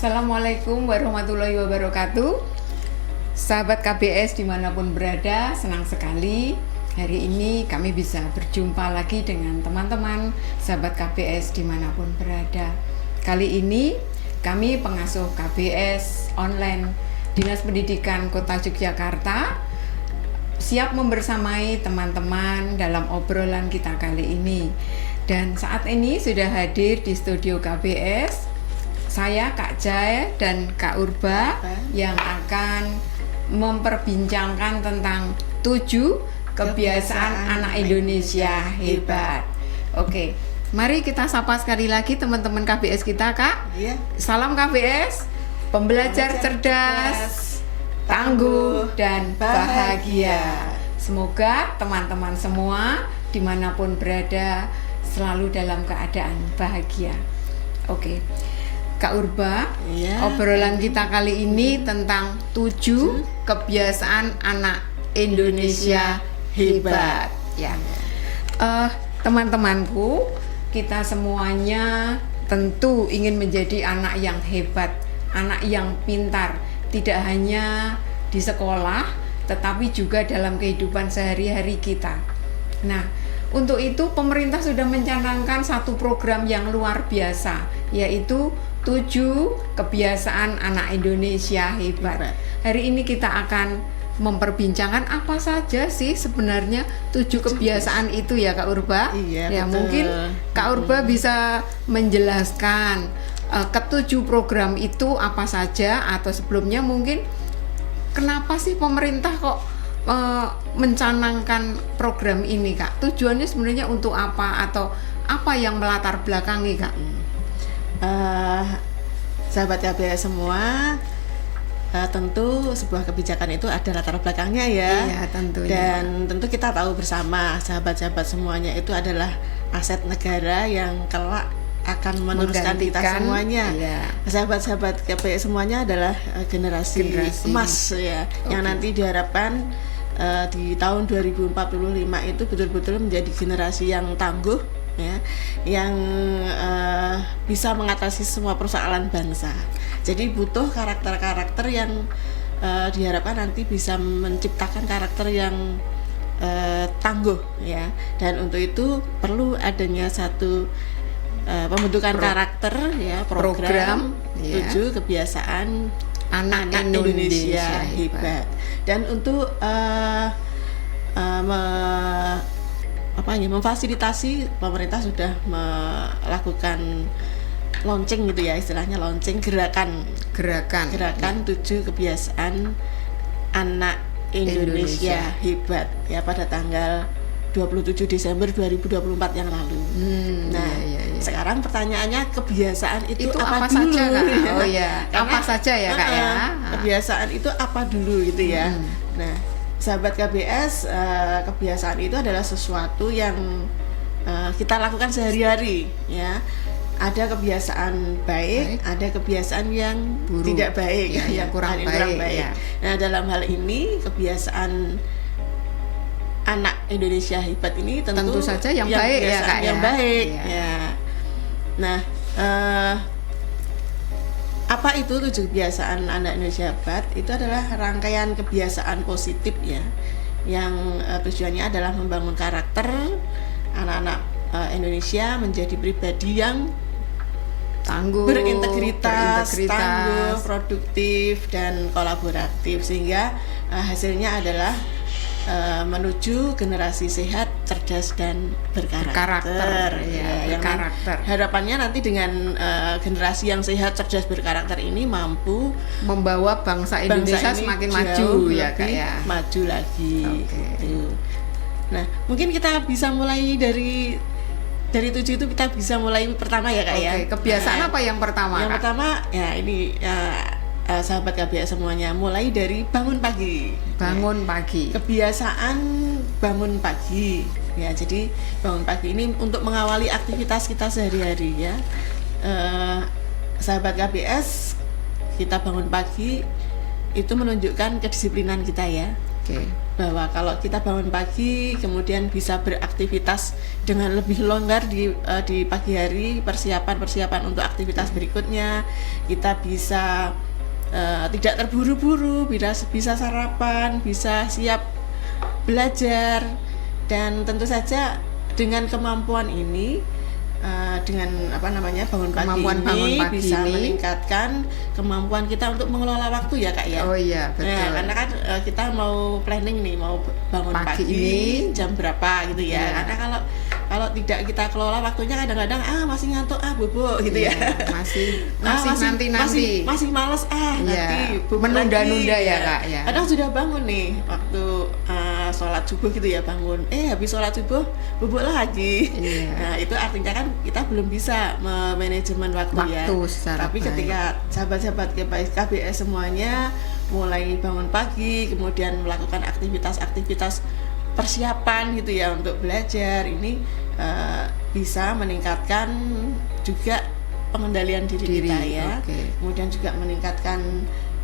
Assalamualaikum warahmatullahi wabarakatuh. Sahabat KBS dimanapun berada, senang sekali hari ini kami bisa berjumpa lagi dengan teman-teman sahabat KBS dimanapun berada. Kali ini kami pengasuh KBS online Dinas Pendidikan Kota Yogyakarta siap membersamai teman-teman dalam obrolan kita kali ini. Dan saat ini sudah hadir di studio KBS saya, Kak Jaya dan Kak Urba yang akan memperbincangkan tentang 7 kebiasaan anak Indonesia hebat. Oke, mari kita sapa sekali lagi teman-teman KBS kita, Kak. Iya. Salam KBS, pembelajar cerdas, tangguh, dan bahagia. Semoga teman-teman semua dimanapun berada selalu dalam keadaan bahagia. Oke. Kak Urba, Iya. obrolan kita kali ini tentang 7 kebiasaan anak Indonesia hebat. Ya, teman-temanku, kita semuanya tentu ingin menjadi anak yang hebat, anak yang pintar, tidak hanya di sekolah, tetapi juga dalam kehidupan sehari-hari kita. Nah, untuk itu pemerintah sudah mencanangkan satu program yang luar biasa, yaitu 7 kebiasaan anak Indonesia hebat. Hari ini kita akan memperbincangkan apa saja sih sebenarnya 7 kebiasaan itu ya Kak Urba. Iya, ya, betul. mungkin Kak Urba bisa menjelaskan ketujuh program itu apa saja, atau sebelumnya mungkin kenapa sih pemerintah kok mencanangkan program ini, Kak? Tujuannya sebenarnya untuk apa, atau apa yang melatar belakangi, Kak? Sahabat KBS semua, tentu sebuah kebijakan itu ada latar belakangnya ya. Iya, tentunya. Dan tentu kita tahu bersama, sahabat-sahabat semuanya itu adalah aset negara yang kelak akan meneruskan kita semuanya. Iya. Sahabat-sahabat KBS semuanya adalah generasi emas ya, yang nanti diharapkan di tahun 2045 itu betul-betul menjadi generasi yang tangguh ya, yang bisa mengatasi semua persoalan bangsa. Jadi butuh karakter-karakter yang diharapkan nanti bisa menciptakan karakter yang tangguh ya. Dan untuk itu perlu adanya satu pembentukan karakter ya, program 7 kebiasaan anak Indonesia hebat. Dan untuk memfasilitasi, pemerintah sudah melakukan launching gitu ya, istilahnya launching gerakan 7 kebiasaan anak Indonesia hebat ya, pada tanggal 27 Desember 2024 yang lalu. Sekarang pertanyaannya, kebiasaan itu apa dulu? Saja, Kak? Ya? Oh ya, apa saja ya, Kak ya? Kebiasaan itu apa dulu gitu ya. Nah, sahabat KBS, kebiasaan itu adalah sesuatu yang kita lakukan sehari-hari ya. Ada kebiasaan baik, ada kebiasaan yang buruk, tidak baik ya, yang kurang baik. Ya. Nah, dalam hal ini kebiasaan anak Indonesia hebat ini tentu saja yang baik ya, Kak, yang baik ya. Nah, apa itu 7 kebiasaan anak Indonesia hebat? Itu adalah rangkaian kebiasaan positif ya, yang tujuannya adalah membangun karakter anak-anak Indonesia menjadi pribadi yang tangguh, berintegritas, tangguh, produktif, dan kolaboratif, sehingga hasilnya adalah menuju generasi sehat, cerdas, dan berkarakter. Berkarakter. Harapannya nanti dengan generasi yang sehat, cerdas, berkarakter ini mampu membawa bangsa Indonesia semakin maju ya, Kak ya. Maju lagi. Gitu. Nah, mungkin kita bisa mulai dari 7 itu, kita bisa mulai pertama ya, Kak ya. Kebiasaan apa yang pertama? Yang pertama ya ini sahabat KBS semuanya, mulai dari bangun pagi. Pagi. Kebiasaan bangun pagi. Ya, jadi bangun pagi ini untuk mengawali aktivitas kita sehari-hari ya. Sahabat KBS, kita bangun pagi itu menunjukkan kedisiplinan kita ya. Oke. Bahwa kalau kita bangun pagi kemudian bisa beraktivitas dengan lebih longgar di pagi hari, persiapan untuk aktivitas berikutnya, kita bisa tidak terburu-buru, bisa sarapan, bisa siap belajar, dan tentu saja dengan kemampuan ini, dengan bangun pagi ini bisa meningkatkan kemampuan kita untuk mengelola waktu ya Kak ya. Oh iya, betul. Nah, karena kan kita mau planning nih, mau bangun pagi ini jam berapa gitu ya. Karena kalau tidak kita kelola waktunya, kadang-kadang masih ngantuk, bobo gitu ya. Masih nanti. Masih males nanti menunda-nunda ya Kak ya. Kadang sudah bangun nih waktu sholat subuh gitu ya, bangun habis sholat subuh bubuk lagi. Nah, itu artinya kan kita belum bisa manajemen waktu ya. Tapi ketika sahabat-sahabat KBS semuanya mulai bangun pagi, kemudian melakukan aktivitas persiapan gitu ya untuk belajar, ini bisa meningkatkan juga pengendalian diri kita ya. Kemudian juga meningkatkan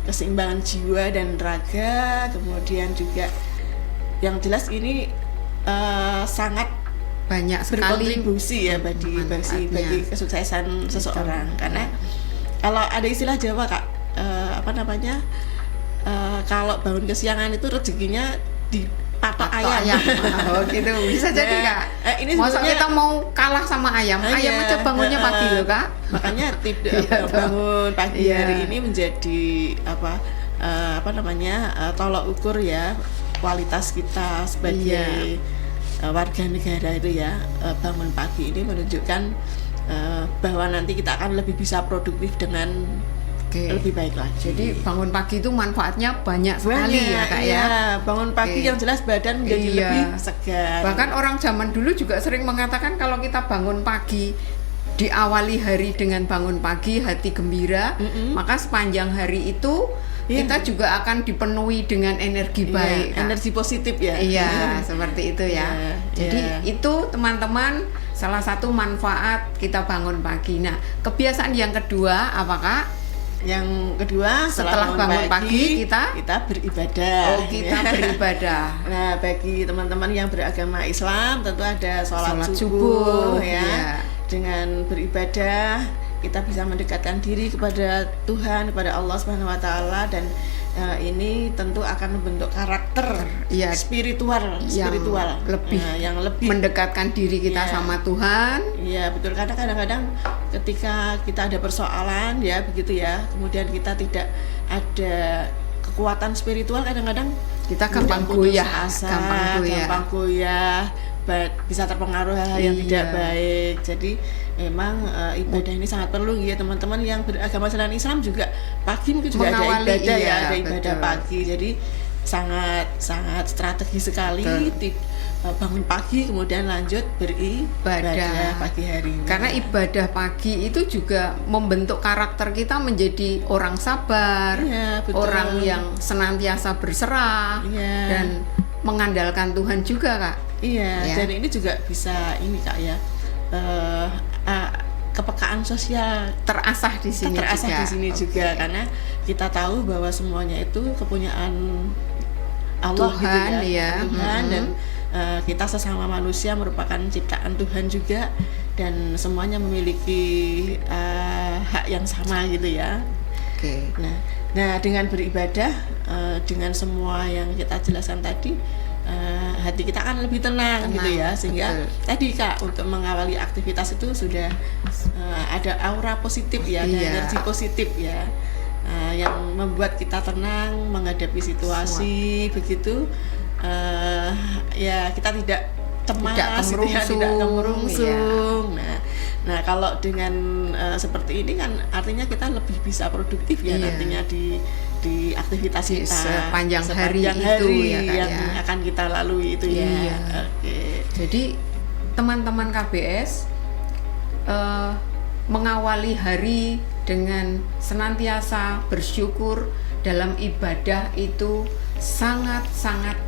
keseimbangan jiwa dan raga. Kemudian juga yang jelas ini sangat banyak sekali berkontribusi ya bagi kesuksesan seseorang. Karena kalau ada istilah Jawa Kak, kalau bangun kesiangan itu rezekinya di patok ayam. Oh gitu, bisa jadi Kak. Ini masa kita mau kalah sama ayam aja bangunnya pagi loh Kak. Makanya bangun pagi hari ini menjadi tolok ukur ya kualitas kita sebagai warga negara itu ya. Bangun pagi ini menunjukkan bahwa nanti kita akan lebih bisa produktif dengan lebih baik lagi. Jadi bangun pagi itu manfaatnya banyak sekali ya Kak ya. Bangun pagi yang jelas badan menjadi lebih segar. Bahkan orang zaman dulu juga sering mengatakan kalau kita bangun pagi, diawali hari dengan bangun pagi, hati gembira, maka sepanjang hari itu kita juga akan dipenuhi dengan energi baik, energi positif ya. Iya, seperti itu ya. Jadi itu teman-teman salah satu manfaat kita bangun pagi. Nah, kebiasaan yang kedua apa Kak? Yang kedua, setelah bangun pagi kita beribadah. Kita beribadah. Nah, bagi teman-teman yang beragama Islam tentu ada sholat subuh ya. Dengan beribadah kita bisa mendekatkan diri kepada Tuhan, kepada Allah Subhanahu wa taala, dan ini tentu akan membentuk karakter spiritual yang lebih mendekatkan diri kita sama Tuhan. Iya, betul. Karena kadang-kadang ketika kita ada persoalan ya begitu ya, kemudian kita tidak ada kekuatan spiritual, kadang-kadang kita gampang goyah, bisa terpengaruh hal-hal yang tidak baik. Jadi memang ibadah ini sangat perlu ya teman-teman yang beragama selain Islam juga. Pagi mungkin juga ada ibadah ada ibadah pagi. Jadi sangat strategis sekali. Bangun pagi kemudian lanjut beribadah pagi hari ini. Karena ibadah pagi itu juga membentuk karakter kita menjadi orang sabar, orang yang senantiasa berserah dan mengandalkan Tuhan juga Kak. Dan ini juga bisa ini Kak ya, kepekaan sosial terasah di sini juga. Karena kita tahu bahwa semuanya itu kepunyaan Allah Tuhan, gitu ya. Tuhan dan kita sesama manusia merupakan ciptaan Tuhan juga, dan semuanya memiliki hak yang sama gitu ya. Nah dengan beribadah, dengan semua yang kita jelaskan tadi, hati kita akan lebih tenang gitu ya, sehingga tadi Kak untuk mengawali aktivitas itu sudah ada aura positif ya, ada energi positif ya, yang membuat kita tenang menghadapi situasi begitu. Kita tidak cemas, tidak kemerungsung. Nah kalau dengan seperti ini kan artinya kita lebih bisa produktif ya nantinya di aktivitas kita sepanjang hari itu yang akan kita lalui itu ya. Jadi teman-teman KBS mengawali hari dengan senantiasa bersyukur dalam ibadah itu sangat-sangat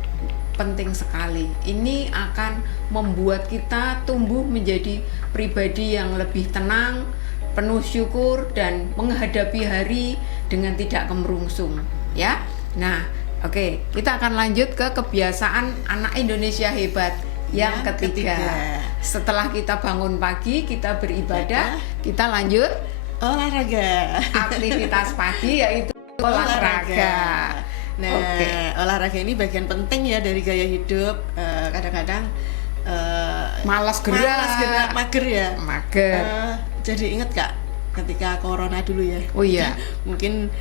penting sekali. Ini akan membuat kita tumbuh menjadi pribadi yang lebih tenang, penuh syukur, dan menghadapi hari dengan tidak kemerungsung ya. Nah, Oke, kita akan lanjut ke kebiasaan anak Indonesia hebat yang ketiga. Setelah kita bangun pagi, kita beribadah, kita lanjut olahraga. Aktivitas pagi yaitu olahraga. Nah, olahraga ini bagian penting ya dari gaya hidup. Kadang-kadang malas gerak, mager ya. Mager. Jadi inget Kak, ketika corona dulu ya. Oh iya. Mungkin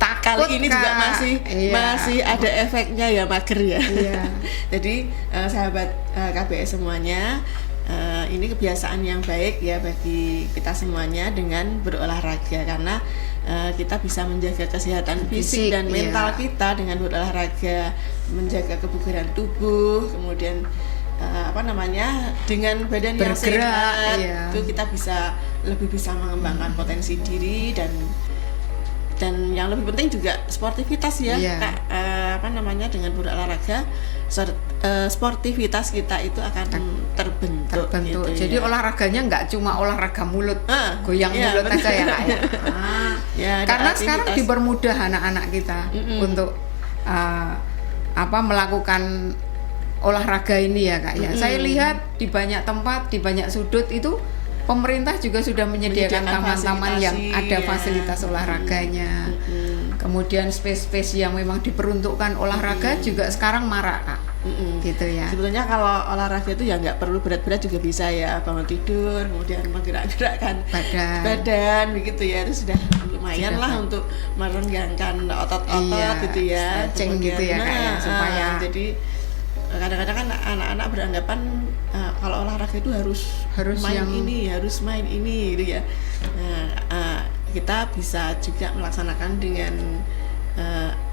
Takut, kali ini Kak. juga masih ada efeknya ya, mager ya. Iya. Jadi sahabat KBS semuanya, ini kebiasaan yang baik ya bagi kita semuanya dengan berolahraga, karena kita bisa menjaga kesehatan fisik dan mental kita dengan berolahraga, menjaga kebugaran tubuh, kemudian dengan badan yang sehat, itu kita lebih bisa mengembangkan potensi diri, dan yang lebih penting juga sportivitas ya. Dengan berolahraga sportivitas kita itu akan terbentuk gitu. Jadi olahraganya nggak cuma olahraga mulut, goyang mulut aja ya Kak ya. Karena sekarang dipermudah anak-anak kita untuk melakukan olahraga ini ya Kak ya. Saya lihat di banyak tempat, di banyak sudut itu pemerintah juga sudah menyediakan taman-taman yang ada fasilitas olahraganya. Kemudian space-space yang memang diperuntukkan olahraga juga sekarang marak Kak. Gitu ya. Sebetulnya kalau olahraga itu ya nggak perlu berat-berat juga bisa ya, bangun tidur, kemudian menggerak-gerakkan badan begitu ya, itu sudah lumayan lah untuk merenggangkan otot-otot gitu ya. Stretching gitu ya Kak ya, supaya jadi kadang-kadang kan anak-anak beranggapan kalau olahraga itu harus main ini gitu ya. Kita bisa juga melaksanakan dengan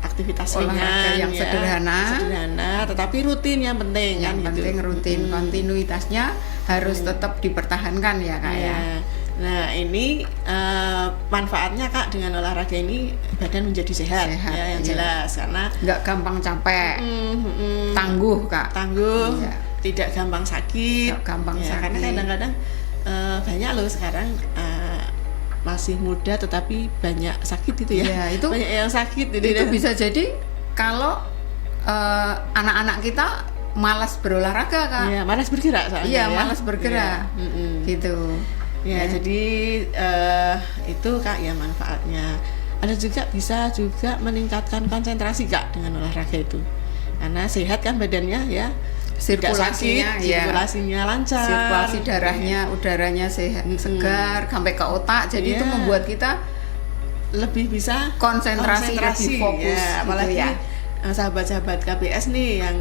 aktivitas olahraga yang sederhana, tetapi rutin yang penting. Rutin, kontinuitasnya harus tetap dipertahankan ya Kak ya. Nah ini manfaatnya Kak, dengan olahraga ini badan menjadi sehat ya, yang jelas, karena nggak gampang capek, tangguh Kak, tidak gampang sakit, karena kadang-kadang banyak loh sekarang masih muda tetapi banyak sakit gitu ya. Itu banyak yang sakit itu bisa jadi kalau anak-anak kita malas berolahraga Kak. Iya, malas bergerak soalnya. Iya, malas bergerak. Gitu. Jadi itu Kak ya manfaatnya. Ada juga bisa meningkatkan konsentrasi Kak dengan olahraga itu. Karena sehat kan badannya ya. Sirkulasinya lancar, sirkulasi darahnya, udaranya sehat, segar sampai ke otak. Jadi itu membuat kita lebih bisa konsentrasi lebih fokus ya, apalagi gitu ya. Sahabat-sahabat KBS nih yang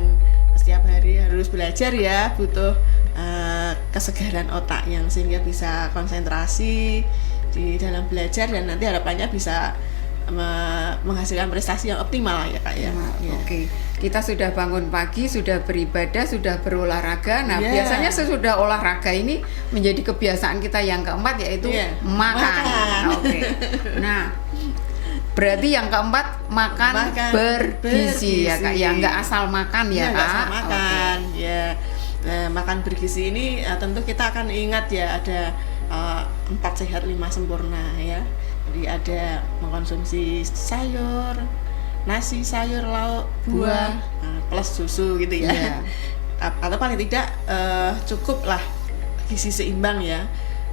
setiap hari harus belajar ya, butuh kesegaran otak yang sehingga bisa konsentrasi di dalam belajar, dan nanti harapannya bisa menghasilkan prestasi yang optimal ya Kak ya. Oke. Kita sudah bangun pagi, sudah beribadah, sudah berolahraga. Nah, biasanya sesudah olahraga ini menjadi kebiasaan kita yang keempat, yaitu makan. Oke. Nah, berarti yang keempat makan bergizi ya Kak. Ya nggak asal makan ya Kak. Asal makan ya. Nah, makan bergizi ini tentu kita akan ingat ya, ada 4 sehat 5 sempurna ya. Jadi ada mengkonsumsi sayur, nasi, sayur, lauk, buah, plus susu gitu ya. Atau paling tidak cukup lah gizi seimbang ya.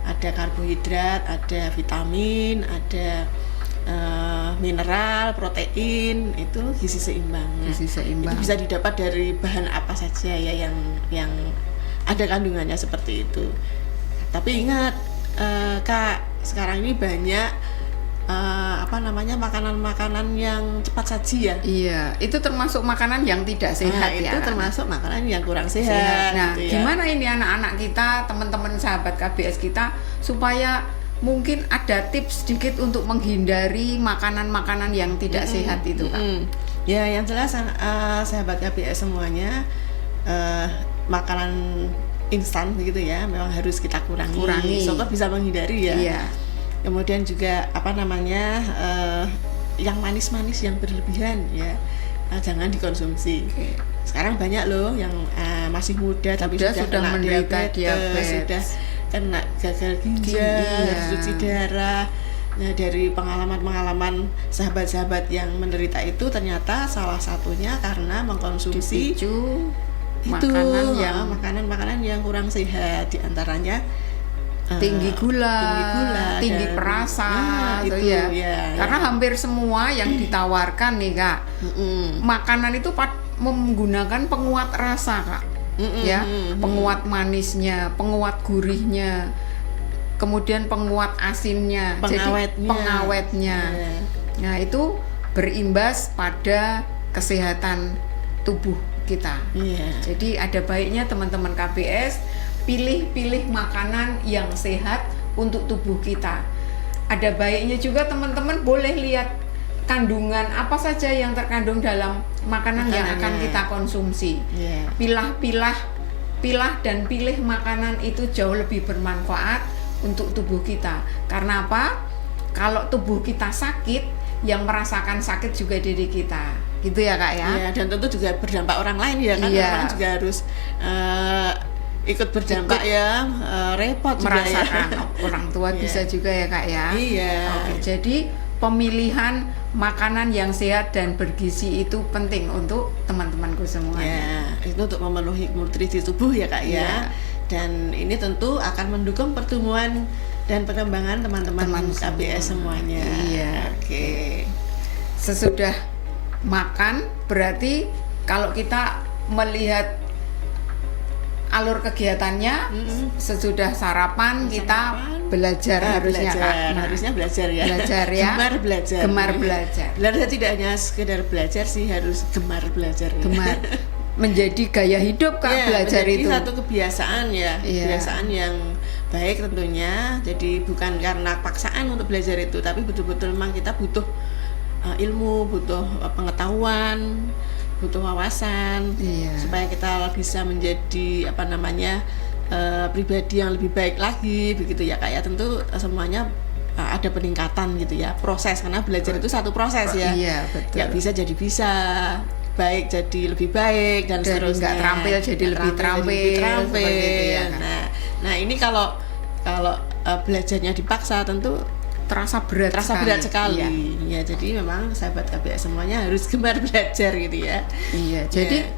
Ada karbohidrat, ada vitamin, ada mineral, protein, itu gizi seimbang. Itu bisa didapat dari bahan apa saja ya yang ada kandungannya seperti itu. Tapi ingat Kak, sekarang ini banyak makanan-makanan yang cepat saji ya. Iya, itu termasuk makanan yang tidak sehat ya. Itu termasuk makanan yang kurang sehat. Nah, gitu ya. Gimana ini anak-anak kita, teman-teman sahabat KBS kita, supaya mungkin ada tips sedikit untuk menghindari makanan-makanan yang tidak sehat itu Kak? Ya, yang jelas sahabat KBS semuanya, makanan instan begitu ya, memang harus kita kurangi. Soalnya bisa menghindari ya. Iya. Kemudian juga yang manis-manis yang berlebihan ya, jangan dikonsumsi. Sekarang banyak loh yang masih muda tapi sudah menderita diabetes, sudah kena gagal ginjal, harus cuci darah. Nah, dari pengalaman-pengalaman sahabat-sahabat yang menderita itu ternyata salah satunya karena mengkonsumsi dipicu itu makanan yang kurang sehat, diantaranya tinggi gula, tinggi perasa, itu ya. Karena hampir semua yang ditawarkan nih Kak, makanan itu menggunakan penguat rasa Kak, ya, penguat manisnya, penguat gurihnya, kemudian penguat asinnya, pengawetnya. Nah itu berimbas pada kesehatan tubuh kita. Jadi ada baiknya teman-teman KBS pilih makanan yang sehat untuk tubuh kita. Ada baiknya juga teman-teman boleh lihat kandungan apa saja yang terkandung dalam makanan yang akan kita konsumsi. Pilah dan pilih makanan itu jauh lebih bermanfaat untuk tubuh kita. Karena apa? Kalau tubuh kita sakit, yang merasakan sakit juga diri kita. Gitu ya Kak ya? Iya, dan tentu juga berdampak orang lain ya kan. Orang juga harus ikut berdampak repot merasakan juga ya. Orang tua bisa juga ya Kak ya. Oke, jadi pemilihan makanan yang sehat dan bergizi itu penting untuk teman-temanku semua. Itu untuk memenuhi nutrisi tubuh ya Kak ya. Dan ini tentu akan mendukung pertumbuhan dan perkembangan teman-teman KBS semuanya. Oke. Sesudah makan berarti kalau kita melihat alur kegiatannya, sesudah sarapan kita belajar harusnya Kak. Harusnya belajar ya. Gemar belajar. Belajar tidak hanya sekedar belajar sih, harus gemar belajar. Gemar. Menjadi gaya hidup Kak, belajar itu. Menjadi satu kebiasaan ya. Kebiasaan yang baik tentunya. Jadi bukan karena paksaan untuk belajar itu, tapi betul-betul memang kita butuh ilmu, butuh pengetahuan, butuh wawasan, supaya kita bisa menjadi pribadi yang lebih baik lagi, begitu ya Kak ya. Tentu semuanya ada peningkatan gitu ya, proses, karena belajar itu satu proses ya. Betul. Ya bisa jadi bisa, baik jadi lebih baik, dan seterusnya. Nggak terampil jadi lebih terampil. Ya, nah ini kalau belajarnya dipaksa tentu terasa berat sekali. Ya, jadi memang sahabat KBS semuanya harus gemar belajar gitu ya. Jadi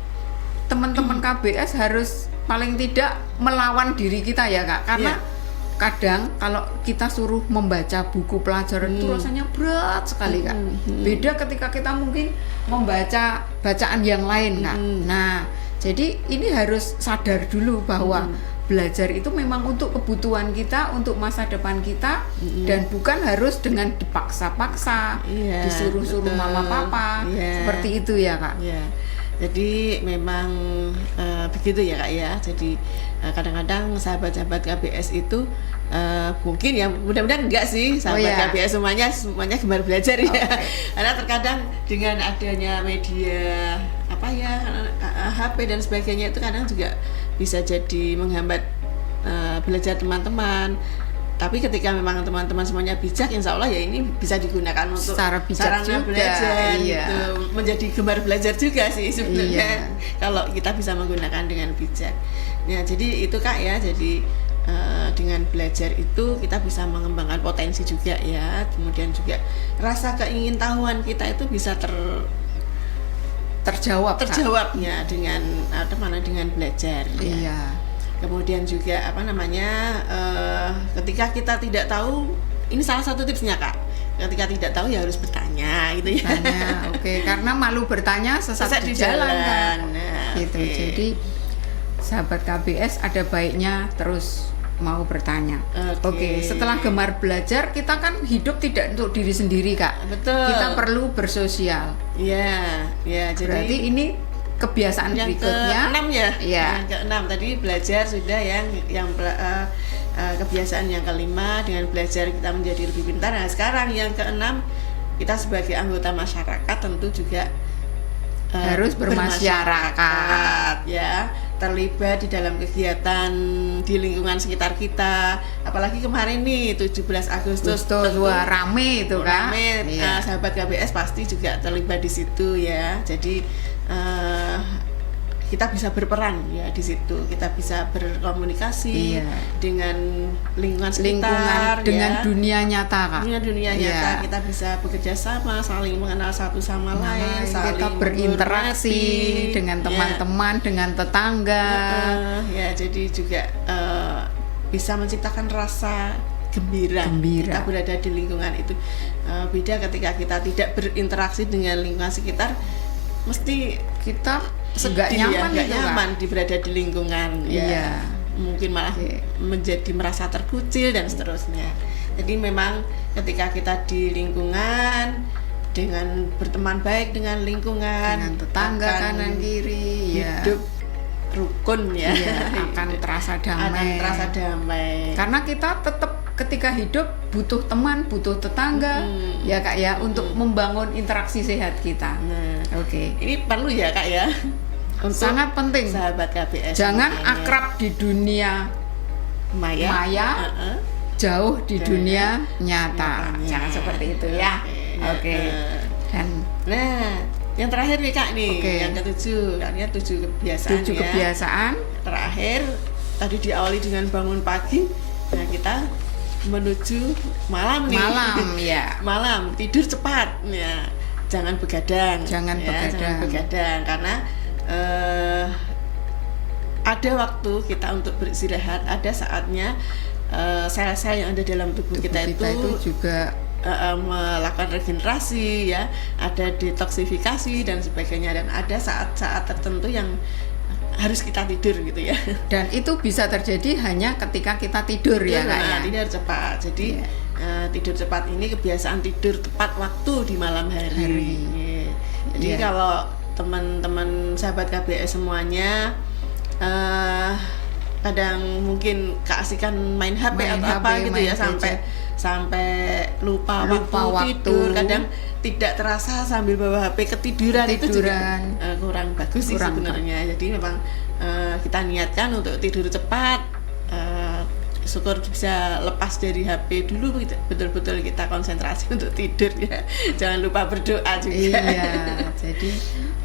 teman-teman KBS harus paling tidak melawan diri kita ya Kak, karena kadang kalau kita suruh membaca buku pelajaran itu rasanya berat sekali Kak. Beda ketika kita mungkin membaca bacaan yang lain Kak. Nah, jadi ini harus sadar dulu bahwa belajar itu memang untuk kebutuhan kita, untuk masa depan kita, dan bukan harus dengan dipaksa-paksa, disuruh-suruh mama papa, seperti itu ya Kak. Jadi memang begitu ya Kak ya. Jadi kadang-kadang sahabat-sahabat KBS itu mungkin ya, mudah-mudahan enggak sih sahabat KBS semuanya gemar belajar ya. Karena terkadang dengan adanya media HP dan sebagainya itu kadang juga bisa jadi menghambat belajar teman-teman. Tapi ketika memang teman-teman semuanya bijak, insya Allah ya ini bisa digunakan untuk sarana belajar gitu. Menjadi gemar belajar juga sih sebenarnya kalau kita bisa menggunakan dengan bijak. Nah jadi itu Kak ya, jadi dengan belajar itu kita bisa mengembangkan potensi juga ya. Kemudian juga rasa keingintahuan kita itu bisa terjawabnya dengan dengan belajar ya. Kemudian juga ketika kita tidak tahu, ini salah satu tipsnya Kak, ketika tidak tahu ya harus bertanya gitu ya. Karena malu bertanya sesat di jalan kan. Gitu. Jadi sahabat KBS ada baiknya terus mau bertanya. Setelah gemar belajar, kita kan hidup tidak untuk diri sendiri Kak. Betul. Kita perlu bersosial. Jadi berarti ini kebiasaan yang berikutnya. Yang ke-6 ya. Yang ke-6 tadi belajar sudah, yang kebiasaan yang ke-5 dengan belajar kita menjadi lebih pintar. Nah, sekarang yang ke-6 kita sebagai anggota masyarakat tentu juga harus bermasyarakat ya, terlibat di dalam kegiatan di lingkungan sekitar kita. Apalagi kemarin nih 17 Agustus rame itu kan. Sahabat KBS pasti juga terlibat di situ ya. Jadi kita bisa berperan ya di situ, kita bisa berkomunikasi dengan lingkungan sekitar, dengan dunia nyata, Kak. Dunia nyata, kita bisa bekerja sama, saling mengenal satu sama lain, saling kita berinteraksi dengan teman-teman, dengan tetangga. Ya, jadi juga bisa menciptakan rasa gembira. Kita berada di lingkungan itu. Beda ketika kita tidak berinteraksi dengan lingkungan sekitar, mesti kita gak nyaman berada di lingkungan. Mungkin malah menjadi merasa terkucil dan seterusnya. Jadi memang ketika kita di lingkungan, dengan berteman baik dengan lingkungan, dengan tetangga kanan kiri, hidup rukun akan terasa damai. Karena kita tetap ketika hidup butuh teman, butuh tetangga, ya Kak ya, untuk membangun interaksi sehat kita. Ini perlu ya Kak ya, sangat penting. Sahabat KBS, jangan akrab di dunia maya, jauh di dunia nyata. Jangan seperti itu ya. Dan yang terakhir nih Kak nih, yang ketujuh, Kaknya 7 kebiasaan. 7 kebiasaan. Terakhir tadi diawali dengan bangun pagi. Nah, kita menuju malam nih. Malam tidur cepat ya. Jangan begadang. Jangan begadang karena ada waktu kita untuk beristirahat, ada saatnya sel-sel yang ada dalam tubuh kita itu juga melakukan regenerasi ya, ada detoksifikasi dan sebagainya, dan ada saat-saat tertentu yang harus kita tidur gitu ya. Dan itu bisa terjadi hanya ketika kita tidur ya Kak ya. Tidur cepat. Jadi tidur cepat ini kebiasaan tidur tepat waktu di malam hari. Jadi kalau teman-teman sahabat KBS semuanya kadang mungkin keasikan main HP atau apa gitu ya, sampai lupa waktu tidur, kadang tidak terasa sambil bawa HP ketiduran. Itu juga kurang bagus sih sebenarnya. Jadi memang kita niatkan untuk tidur cepat, syukur bisa lepas dari HP dulu, betul-betul kita konsentrasi untuk tidur ya. Jangan lupa berdoa juga. Jadi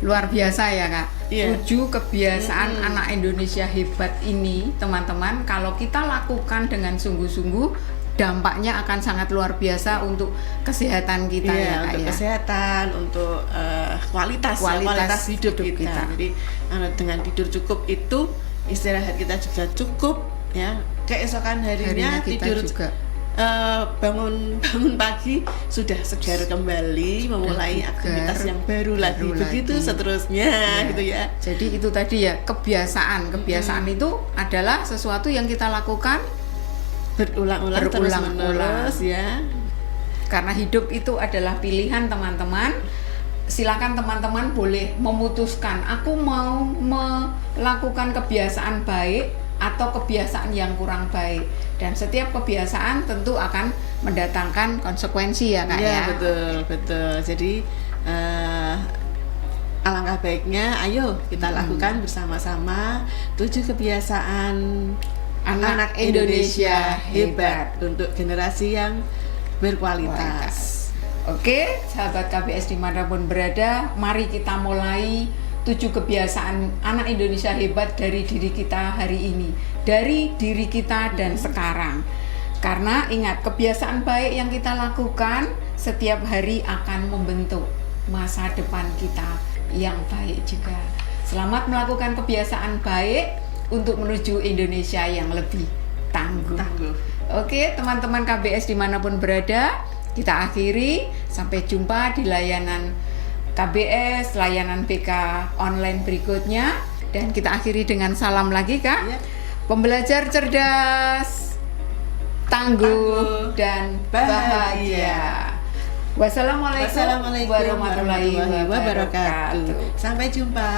luar biasa ya Kak. 7 kebiasaan anak Indonesia hebat ini teman-teman, kalau kita lakukan dengan sungguh-sungguh, dampaknya akan sangat luar biasa untuk kesehatan kita ya Kak. Untuk kesehatan, untuk kualitas hidup kita. Jadi dengan tidur cukup itu, istirahat kita juga cukup ya. Keesokan harinya tidur juga bangun pagi sudah segar kembali, memulai aktivitas yang baru lagi, begitu seterusnya gitu ya. Jadi itu tadi ya, kebiasaan itu adalah sesuatu yang kita lakukan berulang-ulang terus ya. Karena hidup itu adalah pilihan teman-teman. Silakan teman-teman boleh memutuskan, aku mau melakukan kebiasaan baik atau kebiasaan yang kurang baik, dan setiap kebiasaan tentu akan mendatangkan konsekuensi ya Kak ya. Betul. Jadi alangkah baiknya ayo kita lakukan bersama-sama 7 kebiasaan anak Indonesia hebat untuk generasi yang berkualitas. Oke, sahabat KBS dimanapun berada, mari kita mulai 7 kebiasaan anak Indonesia hebat dari diri kita hari ini, dari diri kita dan sekarang. Karena ingat, kebiasaan baik yang kita lakukan setiap hari akan membentuk masa depan kita yang baik juga. Selamat melakukan kebiasaan baik untuk menuju Indonesia yang lebih tangguh. Oke, teman-teman KBS dimanapun berada, kita akhiri. Sampai jumpa di layanan KBS, layanan BK online berikutnya. Dan kita akhiri dengan salam lagi Kak. Pembelajar cerdas, tangguh dan bahagia. Wassalamualaikum warahmatullahi wabarakatuh. Sampai jumpa.